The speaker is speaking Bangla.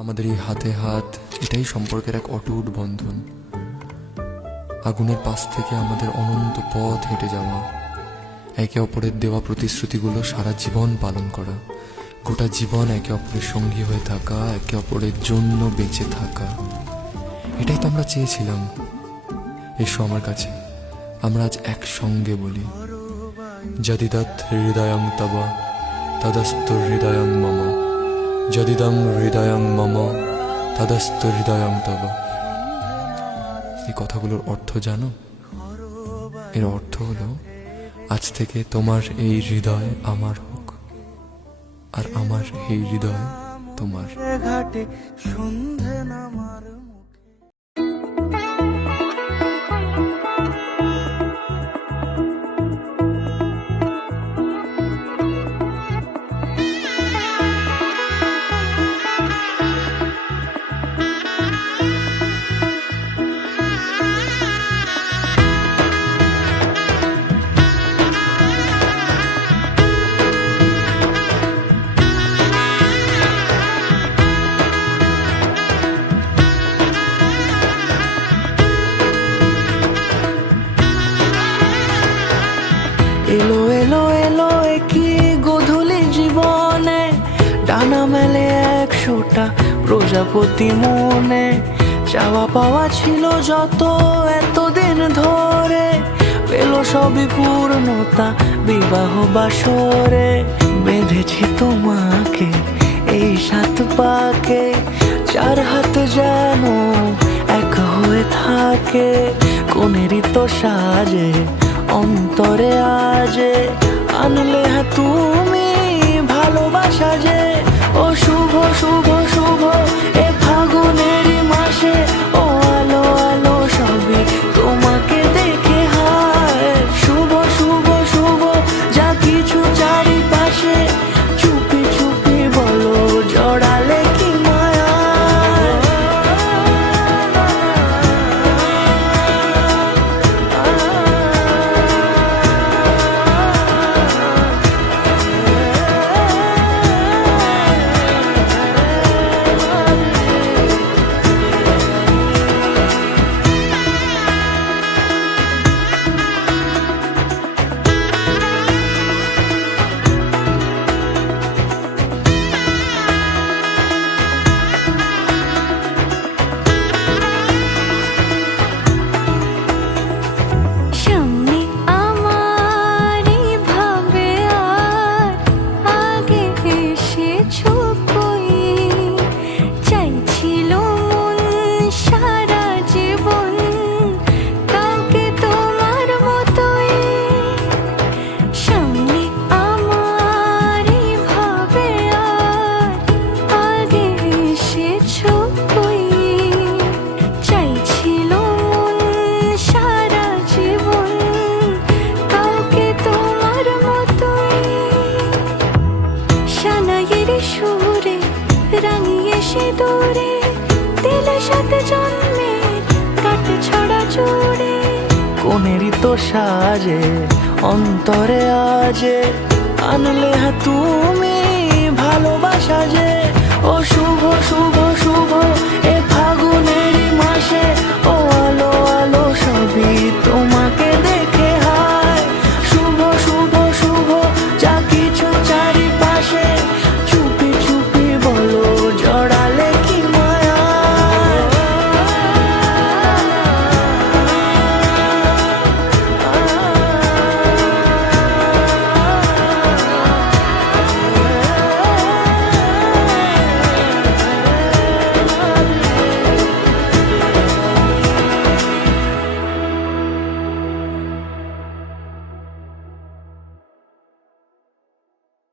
আমাদের এই হাতে হাত, এটাই সম্পর্কের এক অটুট বন্ধন। আগুনের পাশ থেকে আমাদের অনন্ত পথ হেঁটে যাওয়া, একে অপরের দেওয়া প্রতিশ্রুতিগুলো সারা জীবন পালন করা, গোটা জীবন একে অপরের সঙ্গী হয়ে থাকা, একে অপরের জন্য বেঁচে থাকা, এটাই তো আমরা চেয়েছিলাম। এসো আমার কাছে, আমরা আজ একসঙ্গে বলি, যদিদৎ হৃদয়ং তব তদস্তু হৃদয়ং মম, যদিদং হৃদয়ং মম তদস্তু হৃদয়ং তব। এই কথাগুলোর অর্থ জানো? এর অর্থ হলো, আজ থেকে তোমার এই হৃদয় আমার হোক, আর আমার এই হৃদয় তোমার। ঘাটে সন্ধে নামার এলো এলো এলো কি গোধূলি জীবনে, ডানা মেলে 100টা প্রজাপতি মনে। চাওয়া পাওয়া ছিল যত এতদিন ধরে, পেল সবই পূর্ণতা বিবাহ বাসরে। বেঁধেছি তোমাকে এই 7 পাকে, 4 হাত যেন এক হয়ে থাকে। কোনেরই তো সাজে অন্তরে আজে, আনলে তুমি ভালোবাসা যে। ও শুভ শুভ শুভ এ ফাগুনেরই মাসে, ও আলো আলো সবই তোমাকে দেখে হায়। শুভ শুভ শুভ যা কিছু চারিপাশে, চুপি চুপি বলো জড়ালে কি মায়া। সুরে রাঙিয়ে সে দূরে, দিলে 7 জন্মের কাট ছড়া জুড়ে। কোনেরই তো সাজে অন্তরে আজে, আনলে তুমি ভালোবাসা যে। ও